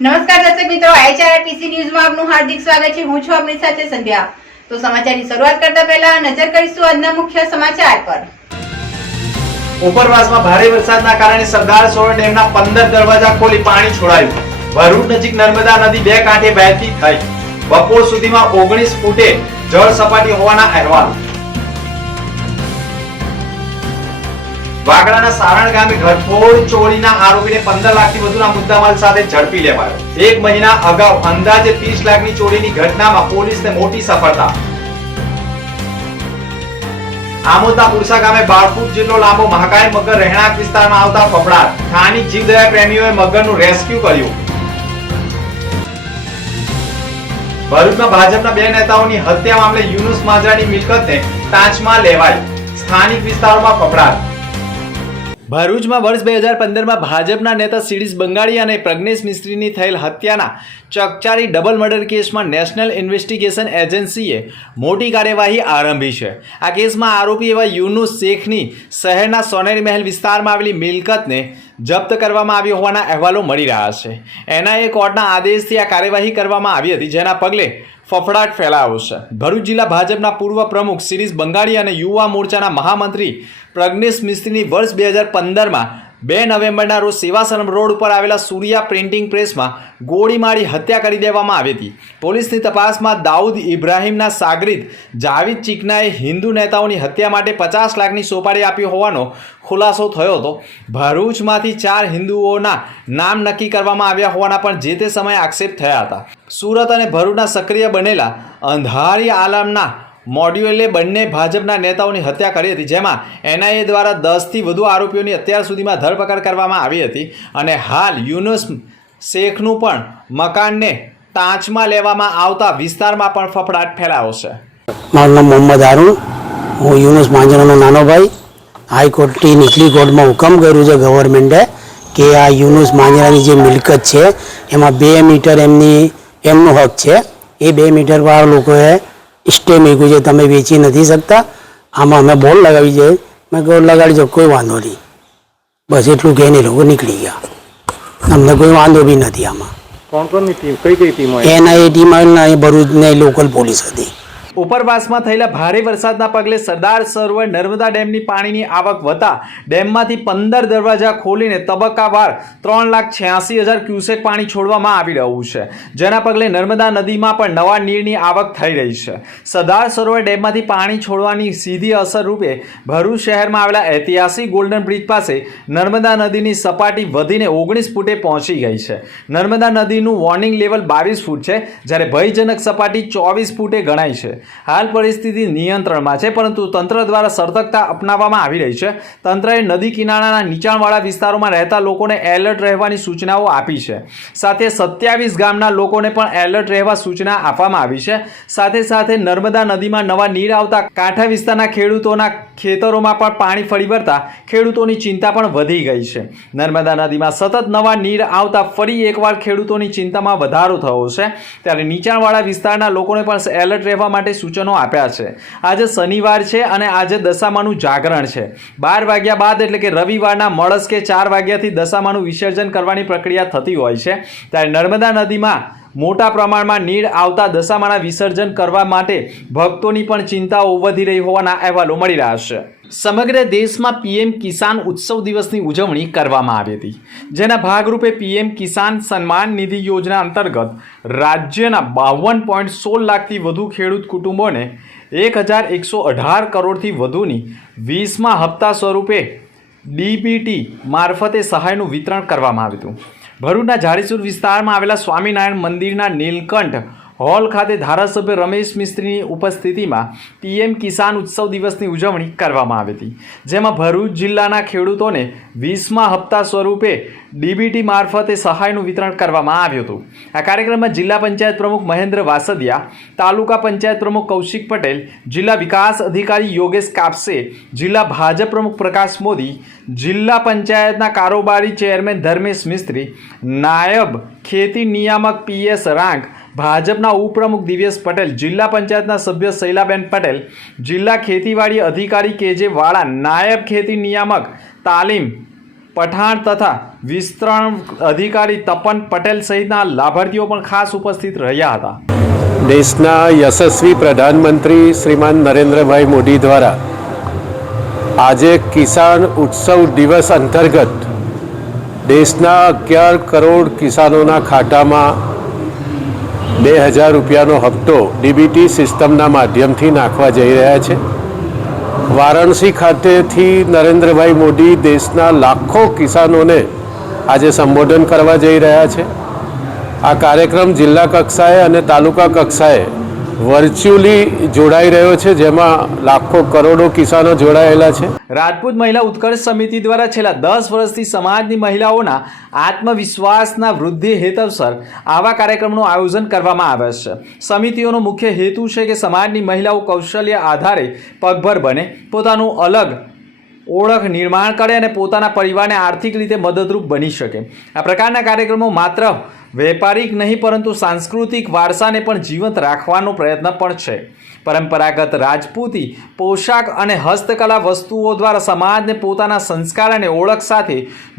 નમસ્કાર દર્શક મિત્રો, HRPC ન્યૂઝમાં આપનું હાર્દિક સ્વાગત છે। હું છું આપની સાથે સંધ્યા। તો સમાચારની શરૂઆત કરતા પહેલા નજર કરીશું આજના મુખ્ય સમાચાર પર। ઉપરવાસમાં ભારે વરસાદના કારણે સરદાર સરોવર ડેમના 15 દરવાજા ખોલી પાણી છોડાયું। ભરૂચ નજીક નર્મદા નદી બે કાંઠે વહેતી થઈ। બપોર સુધીમાં 19 ફૂટે જળ સપાટી હોવાના અહેવાલ। વાગડાના સારણ ગામે ઘરફોડ ચોરીના આરોપીને 15 લાખથી વધુના મુદ્દામાલ સાથે ઝડપી લેવાયો। એક મહિના અગાઉ અંદાજે 30 લાખની ચોરીની ઘટનામાં પોલીસને મોટી સફળતા। આમોદના પુરસા ગામે 12 ફૂટ જેટલો લાંબો મહાકાય મગર રહેણાંક વિસ્તારમાં આવતા ફફડાટ। સ્થાનિક જીવદયા પ્રેમીઓએ મગરનું રેસ્ક્યુ કર્યું। ભરૂચમાં ભાજપના બે નેતાઓની હત્યા મામલે યુનુસ માંજરાની મિલકતને ટાંચમાં લેવાઈ। સ્થાનિક વિસ્તારોમાં ફફડાટ। ભરૂચમાં વર્ષ 2015માં ભાજપના નેતા શિરીષ બંગાળી અને પ્રજ્ઞેશ મિસ્ત્રીની થયેલ હત્યાના ચકચારી ડબલ મર્ડર કેસમાં નેશનલ ઇન્વેસ્ટિગેશન એજન્સીએ મોટી કાર્યવાહી આરંભી છે। આ કેસમાં આરોપી એવા યુનુસ શેખની શહેરના સોનેરી મહેલ વિસ્તારમાં આવેલી મિલકતને જપ્ત કરવામાં આવી હોવાના અહેવાલો મળી રહ્યા છે। એનઆઈએ કોર્ટના આદેશથી આ કાર્યવાહી કરવામાં આવી હતી, જેના પગલે ફફડાટ ફેલાયો છે। ભરૂચ જિલ્લા ભાજપના પૂર્વ પ્રમુખ શિરીષ બંગાળી અને યુવા મોરચાના મહામંત્રી પ્રજ્ઞેશ મિસ્ત્રીની વર્ષ 2015માં 2 નવેમ્બરના રોજ સેવાસરમ રોડ ઉપર આવેલા સૂર્યા પ્રિન્ટિંગ પ્રેસમાં ગોળી મારી હત્યા કરી દેવામાં આવી હતી। પોલીસની તપાસમાં દાઉદ ઇબ્રાહિમના સાગરીત જાવીદ ચીકનાએ હિન્દુ નેતાઓની હત્યા માટે 50 લાખની સોપારી આપી હોવાનો ખુલાસો થયો હતો। ભરૂચમાંથી 4 હિન્દુઓના નામ નક્કી કરવામાં આવ્યા હોવાના પણ જે તે સમયે આક્ષેપ થયા હતા। સુરત અને ભરૂચના સક્રિય બનેલા અંધારી આલમના મોડ્યુલે બંને ભાજપના નેતાઓની હત્યા કરી હતી, જેમાં એનઆઈએ દ્વારા 10થી વધુ આરોપીઓની અત્યાર સુધીમાં ધરપકડ કરવામાં આવી હતી અને હાલ યુનુસ શેખનું પણ મકાનને ટાંચમાં લેવામાં આવતા વિસ્તારમાં પણ ફફડાટ ફેલાયો છે। મારું નામ મોહમ્મદ હારૂન, હું યુનુસ માંજરાનો નાનો ભાઈ। હાઈકોર્ટની નીચલી કોર્ટમાં હુકમ કર્યું છે ગવર્મેન્ટે કે આ યુનુસ માંજરાની જે મિલકત છે એમાં 2 મીટર એમનો હક છે। એ 2 મીટર વાળા લોકોએ સ્ટે મૂક્યું છે, તમે વેચી નથી શકતા। આમાં અમે બોર્ડ લગાવી છે। મેં બોર્ડ લગાડી છે, કોઈ વાંધો નહીં, બસ એટલું કહીને એ લોકો નીકળી ગયા। અમને કોઈ વાંધો બી નથી આમાં। કોણ કોણની ટીમ, કઈ ટીમ? એનઆઈએ ટીમ આવી, ભરૂચની લોકલ પોલીસ હતી। ઉપરવાસમાં થયેલા ભારે વરસાદના પગલે સરદાર સરોવર નર્મદા ડેમની પાણીની આવક વધતા ડેમમાંથી 15 દરવાજા ખોલીને તબક્કાવાર 3,86,000 ક્યુસેક પાણી છોડવામાં આવી રહ્યું છે, જેના પગલે નર્મદા નદીમાં પણ નવા નીરની આવક થઈ રહી છે। સરદાર સરોવર ડેમમાંથી પાણી છોડવાની સીધી અસર રૂપે ભરૂચ શહેરમાં આવેલા ઐતિહાસિક ગોલ્ડન બ્રિજ પાસે નર્મદા નદીની સપાટી વધીને 19 ફૂટે પહોંચી ગઈ છે। નર્મદા નદીનું વોર્નિંગ લેવલ 22 ફૂટ છે, જ્યારે ભયજનક સપાટી 24 ફૂટે ગણાય છે। હાલ પરિસ્થિતિ નિયંત્રણમાં છે, પરંતુ તંત્ર દ્વારા સતર્કતા અપનાવવામાં આવી રહી છે। તંત્રએ નદી કિનારાના નીચાણવાળા વિસ્તારોમાં રહેતા લોકોને એલર્ટ રહેવાની સૂચનાઓ આપી છે। સાથે 27 ગામના લોકોને પણ એલર્ટ રહેવા સૂચના આપવામાં આવી છે। સાથે સાથે નર્મદા નદીમાં નવા નીર આવતા કાંઠા વિસ્તારના ખેડૂતોના ખેતરોમાં પણ પાણી ફરી વળતા ખેડૂતોની ચિંતા પણ વધી ગઈ છે। નર્મદા નદીમાં સતત નવા નીર આવતા ફરી એકવાર ખેડૂતોની ચિંતામાં વધારો થયો છે, ત્યારે નીચાણવાળા વિસ્તારના લોકોને પણ એલર્ટ રહેવા માટે સૂચનો આપ્યા છે। આજે શનિવાર છે અને આજે દશામાનું જાગરણ છે। 12 વાગ્યા બાદ એટલે કે રવિવારના મળસ કે 4 વાગ્યાથી દશામાનું વિસર્જન કરવાની પ્રક્રિયા થતી હોય છે, ત્યારે નર્મદા નદીમાં મોટા પ્રમાણમાં નીર આવતા દશામાના વિસર્જન કરવા માટે ભક્તોની પણ ચિંતાઓ વધી રહી હોવાના અહેવાલો મળી રહ્યા છે। સમગ્ર દેશમાં પીએમ કિસાન ઉત્સવ દિવસની ઉજવણી કરવામાં આવી હતી, જેના ભાગરૂપે પીએમ કિસાન સન્માન નિધિ યોજના અંતર્ગત રાજ્યના 52.16 લાખથી વધુ ખેડૂત કુટુંબોને 1,118 કરોડથી વધુની 20મા હપ્તા સ્વરૂપે ડીબીટી મારફતે સહાયનું વિતરણ કરવામાં આવ્યું હતું। ભરૂચના જાડેસુર વિસ્તારમાં આવેલા સ્વામિનારાયણ મંદિરના નીલકંઠ હોલ ખાતે ધારાસભ્ય રમેશ મિસ્ત્રીની ઉપસ્થિતિમાં પીએમ કિસાન ઉત્સવ દિવસની ઉજવણી કરવામાં આવી હતી, જેમાં ભરૂચ જિલ્લાના ખેડૂતોને 20મા હપ્તા સ્વરૂપે ડીબીટી મારફતે સહાયનું વિતરણ કરવામાં આવ્યું હતું। આ કાર્યક્રમમાં જિલ્લા પંચાયત પ્રમુખ મહેન્દ્ર વાસદિયા, તાલુકા પંચાયત પ્રમુખ કૌશિક પટેલ, જિલ્લા વિકાસ અધિકારી યોગેશ કાપસે, જિલ્લા ભાજપ પ્રમુખ પ્રકાશ મોદી, જિલ્લા પંચાયતના કારોબારી ચેરમેન ધર્મેશ મિસ્ત્રી, નાયબ ખેતી નિયામક પીએસ રાંગ, ભાજપના ઉપપ્રમુખ દિવ્યેશ પટેલ, જિલ્લા પંચાયતના સભ્ય શૈલાબેન પટેલ, જિલ્લા ખેતીવાડી અધિકારી કેજે વાળા, નાયબ ખેતી નિયામક તાલીમ પઠાણ તથા વિસ્તરણ અધિકારી તપન પટેલ સહિતના લાભાર્થીઓ પણ ખાસ ઉપસ્થિત રહ્યા હતા. દેશના યશસ્વી પ્રધાનમંત્રી શ્રીમાન નરેન્દ્રભાઈ મોદી દ્વારા આજે કિસાન ઉત્સવ દિવસ અંતર્ગત દેશના 11 કરોડ કિસાનોના ખાતામાં 2000 રૂપિયાનો હપ્તો ડીબીટી સિસ્ટમના માધ્યમથી નાખવા જઈ રહ્યા છે. વારાણસી ખાતેથી નરેન્દ્રભાઈ મોદી દેશના લાખો કિસાનોને આજે સંબોધન કરવા જઈ રહ્યા છે. આ કાર્યક્રમ જિલ્લા કક્ષાએ અને તાલુકા કક્ષાએ વર્ચ્યુઅલી જોડાઈ રહ્યો છે, જેમાં લાખો કરોડો કિસાનો જોડાયેલા છે. રાજપૂત મહિલા ઉત્કર્ષ સમિતિ દ્વારા છેલ્લા 10 વર્ષથી સમાજની મહિલાઓના આત્મવિશ્વાસના વૃદ્ધિ હેતુસર આવા કાર્યક્રમનું આયોજન કરવામાં આવે છે. સમિતિઓનો મુખ્ય હેતુ છે કે સમાજની મહિલાઓ કૌશલ્ય આધારે પગભર બને, પોતાનું અલગ ઓળખ નિર્માણ કરે અને પોતાના પરિવારને આર્થિક રીતે મદદરૂપ બની શકે. આ પ્રકારના કાર્યક્રમો માત્ર વ્યાપારિક નહીં પરંતુ સાંસ્કૃતિક વારસાને પણ જીવંત રાખવાનો પ્રયત્ન પણ છે. પરંપરાગત રાજપૂતી પોશાક અને હસ્તકલા વસ્તુઓ દ્વારા સમાજને પોતાના સંસ્કાર અને ઓળખ સાથે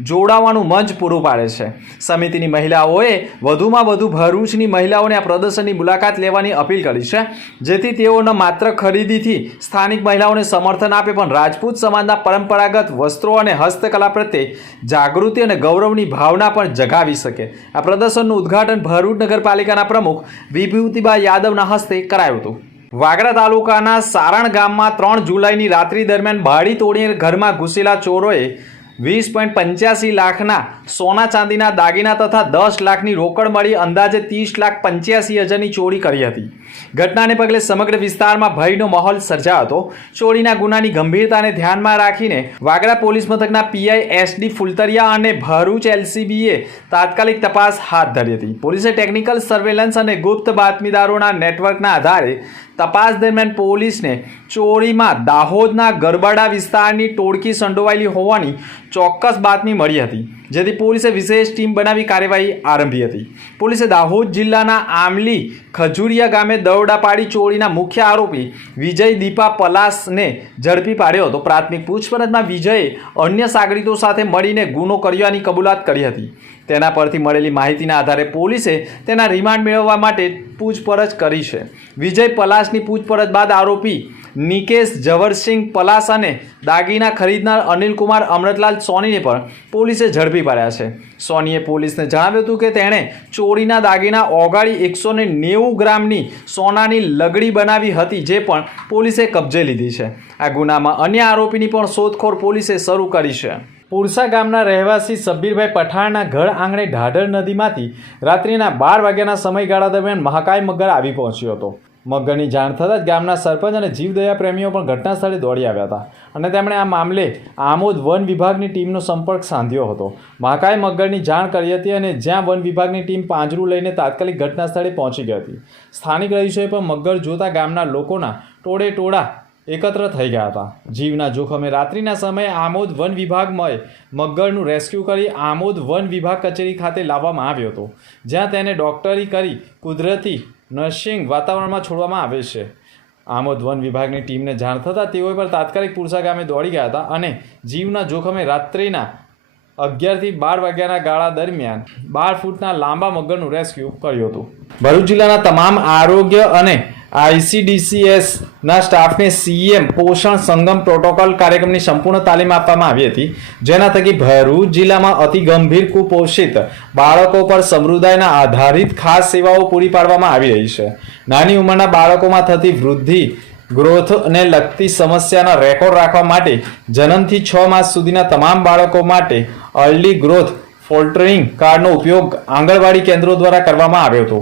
જોડાવાનું મંચ પૂરું પાડે છે. સમિતિની મહિલાઓએ વધુમાં વધુ ભરૂચની મહિલાઓને આ પ્રદર્શનની મુલાકાત લેવાની અપીલ કરી છે, જેથી તેઓ ન માત્ર ખરીદીથી સ્થાનિક મહિલાઓને સમર્થન આપે પણ રાજપૂત સમાજના પરંપરાગત વસ્ત્રો અને હસ્તકલા પ્રત્યે જાગૃતિ અને ગૌરવની ભાવના પણ જગાવી શકે. આ પ્રદર્શનનું ઉદ્ઘાટન ભરૂચ નગરપાલિકાના પ્રમુખ વિભૂતિબા યાદવના હસ્તે કરાયું હતું. વાગરા તાલુકાના સારણ ગામમાં 3 જુલાઈની રાત્રિ દરમિયાન બાળી તોડીને ઘરમાં ઘૂસેલા ચોરોએ 20.85 લાખના સોના ચાંદીના દાગીના તથા 10 લાખની રોકડ મળી અંદાજે 30,85,000ની ચોરી કરી હતી. ઘટનાને પગલે સમગ્ર વિસ્તારમાં ભયનો માહોલ સર્જાયો હતો. ચોરીના ગુનાની ગંભીરતાને ધ્યાનમાં રાખીને વાગરા પોલીસ મથકના પીઆઈ SD ફુલતરિયા અને ભરૂચ LCBએ તાત્કાલિક તપાસ હાથ ધરી હતી. પોલીસે ટેકનિકલ સર્વેલન્સ અને ગુપ્ત બાતમીદારોના નેટવર્કના આધારે તપાસ દરમિયાન પોલીસને ચોરીમાં દાહોદના ગરબાડા વિસ્તારની ટોળકી સંડોવાયેલી હોવાની ચોક્કસ બાતમી મળી હતી, જેથી પોલીસે વિશેષ ટીમ બનાવી કાર્યવાહી આરંભી હતી. પોલીસે દાહોદ જિલ્લાના આમલી ખજુરિયા ગામે દરોડા પાડી ચોરીના મુખ્ય આરોપી વિજય દીપા પલાસને ઝડપી પાડ્યો હતો. પ્રાથમિક પૂછપરછમાં વિજયે અન્ય સાગરીતો સાથે મળીને ગુનો કર્યાની કબૂલાત કરી હતી. તેના પરથી મળેલી માહિતીના આધારે પોલીસે તેના રિમાન્ડ મેળવવા માટે પૂછપરછ કરી છે. વિજય પલાસની પૂછપરછ બાદ આરોપી નિકેશ જવરસિંહ પલાસ અને દાગીના ખરીદનાર અનિલકુમાર અમૃતલાલ સોનીને પણ પોલીસે ઝડપી પાડ્યા છે. સોનીએ પોલીસને જણાવ્યું હતું કે તેણે ચોરીના દાગીના ઓગાળી 190 ગ્રામની સોનાની લગડી બનાવી હતી, જે પણ પોલીસે કબજે લીધી છે. આ ગુનામાં અન્ય આરોપીની પણ શોધખોળ પોલીસે શરૂ કરી છે. પુરસા ગામના રહેવાસી સબ્બીરભાઈ પઠાણના ઘર આંગણે ઢાઢર નદીમાંથી રાત્રિના 12 વાગ્યાના સમયગાળા દરમિયાન મહાકાય મગર આવી પહોંચ્યો હતો. મગરની જાણ થતાં જ ગામના સરપંચ અને જીવદયા પ્રેમીઓ પણ ઘટના સ્થળે દોડી આવ્યા હતા અને તેમણે આ મામલે આમોદ વન વિભાગની ટીમનો સંપર્ક સાધ્યો હતો. મહાકાય મગરની જાણ કરી હતી અને જ્યાં વન વિભાગની ટીમ પાંજરું લઈને તાત્કાલિક ઘટના સ્થળે પહોંચી ગઈ હતી. સ્થાનિક રહીશોએ પણ મગર જોતા ગામના લોકોના ટોળે ટોળા એકત્ર થઈ ગયા હતા. જીવના જોખમે રાત્રિના સમયે આમોદ વન વિભાગમાં મગરનું રેસ્ક્યુ કરી આમોદ વન વિભાગ કચેરી ખાતે લાવવામાં આવ્યો હતો, જ્યાં તેને ડોક્ટરી કરી કુદરતી નર્સિંગ વાતાવરણમાં છોડવામાં આવે છે. આમોદ વન વિભાગની ટીમને જાણ થતાં તેઓએ પણ તાત્કાલિક પુરસા ગામે દોડી ગયા હતા અને જીવના જોખમે રાત્રિના 11 થી 12 વાગ્યાના ગાળા દરમિયાન 12 ફૂટના લાંબા મગરનું રેસ્ક્યુ કર્યું હતું. ભરૂચ જિલ્લાના તમામ આરોગ્ય અને ICDCSના સ્ટાફને CM પોષણ સંગમ પ્રોટોકોલ કાર્યક્રમની સંપૂર્ણ તાલીમ આપવામાં આવી હતી, જેના થકી ભરૂચ જિલ્લામાં અતિ ગંભીર કુપોષિત બાળકો પર સમુદાયના આધારિત ખાસ સેવાઓ પૂરી પાડવામાં આવી રહી છે. નાની ઉંમરના બાળકોમાં થતી વૃદ્ધિ ગ્રોથને લગતી સમસ્યાના રેકોર્ડ રાખવા માટે જન્મથી 6 માસ સુધીના તમામ બાળકો માટે અર્લી ગ્રોથ ફોલ્ટરિંગ કાર્ડનો ઉપયોગ આંગણવાડી કેન્દ્રો દ્વારા કરવામાં આવ્યો હતો.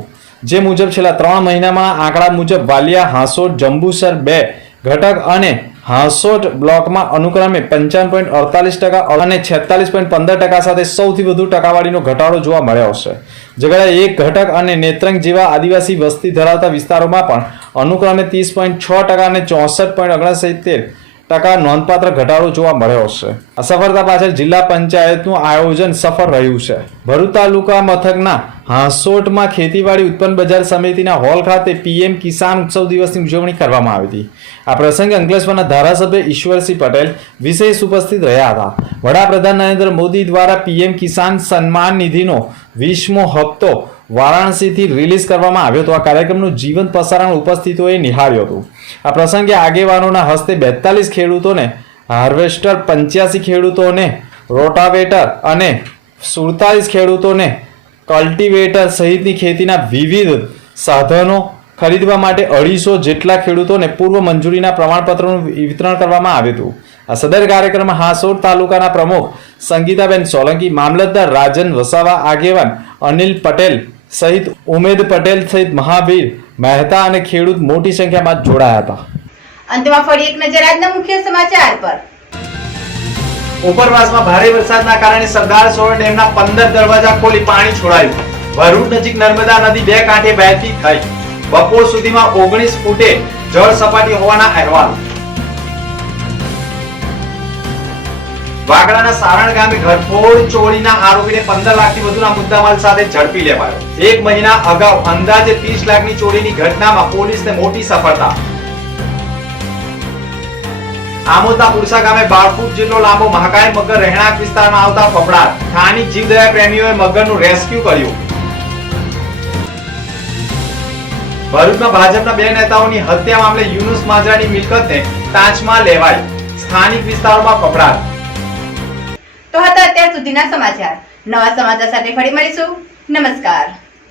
જે મુજબ છેલ્લા 3 મહિનામાં આંકડા મુજબ વાલિયા, હાંસોટ, જંબુસર 2 ઘટક અને હાંસોટ બ્લોકમાં અનુક્રમે 55.48% અને 46.15% સાથે સૌથી વધુ ટકાવારીનો ઘટાડો જોવા મળ્યો છે. જગ્યાએ 1 ઘટક અને નેત્રંગ જેવા આદિવાસી વસ્તી ધરાવતા વિસ્તારોમાં પણ અનુક્રમે 30.6% અને 64.69% નોંધપાત્ર ઘટાડો જોવા મળ્યો છે. આ સફળતા પાછળ જિલ્લા પંચાયતનું આયોજન સફળ રહ્યું છે. ભરૂચ તાલુકા મથકના હાંસોટમાં ખેતીવાડી ઉત્પન્ન બજાર સમિતિના હોલ ખાતે પીએમ કિસાન ઉત્સવ દિવસની ઉજવણી કરવામાં આવી હતી. આ પ્રસંગે અંકલેશ્વરના ધારાસભ્ય ઈશ્વરસિંહ પટેલ વિશેષ ઉપસ્થિત રહ્યા હતા. વડાપ્રધાન નરેન્દ્ર મોદી દ્વારા પીએમ કિસાન સન્માન નિધિનો 20મો હપ્તો વારાણસીથી રિલીઝ કરવામાં આવ્યો હતો. આ કાર્યક્રમનું જીવંત પ્રસારણ ઉપસ્થિતોએ નિહાળ્યું હતું. આ પ્રસંગે આગેવાનોના હસ્તે 42 ખેડૂતોને હાર્વેસ્ટર, 85 ખેડૂતોને રોટાવેટર અને 47 ખેડૂતોને કલ્ટિવેટર સહિતની ખેતીના વિવિધ સાધનો ખરીદવા માટે 250 જેટલા ખેડૂતોને પૂર્વ મંજૂરીના પ્રમાણપત્રોનું વિતરણ કરવામાં આવ્યું હતું. આ સદર કાર્યક્રમમાં હાંસોટ તાલુકાના પ્રમુખ સંગીતાબેન સોલંકી, મામલતદાર રાજન વસાવા, આગેવાન અનિલ પટેલ સહિત ઉમેદ પટેલ સહિત મહાવીર મહેતા અને ખેડૂત મોટી સંખ્યામાં જોડાયા હતા. અંતમાં ફરી એક નજર આજના મુખ્ય સમાચાર પર. ઉપરવાસમાં ભારે વરસાદના કારણે સરદાર સરોવર ડેમના 15 દરવાજા ખોલી પાણી છોડાયું. ભરૂચ નજીક નર્મદા નદી બે કાંઠે વહેતી થઈ. બપોર સુધીમાં 19 ફૂટે જળ સપાટી હોવાના અહેવાલ. વાગડાના સારણ ગામે ઘરફોડ ચોરીના આરોપીને 15 લાખથી વધુના મુદ્દામાલ સાથે ઝડપી લેવાયો. એક મહિના અગાઉ અંદાજે 30 લાખની ચોરીની ઘટનામાં પોલીસને મોટી સફળતા. આમોદના પુરસા ગામે 12 ફૂટ જેટલો લાંબો મહાકાય મગર રહેણાંક વિસ્તારમાં આવતા ફફડાટ. સ્થાનિક જીવદયા પ્રેમીઓએ મગરનું રેસ્ક્યુ કર્યું. ભરૂચમાં ભાજપના બે નેતાઓની હત્યા મામલે યુનુસ માંજરાની મિલકતને ટાંચમાં લેવાઈ. સ્થાનિક વિસ્તારોમાં ફફડાટ. તો હતા અત્યાર સુધીના સમાચાર. નવા સમાચાર સાથે ફરી મળીશું. નમસ્કાર.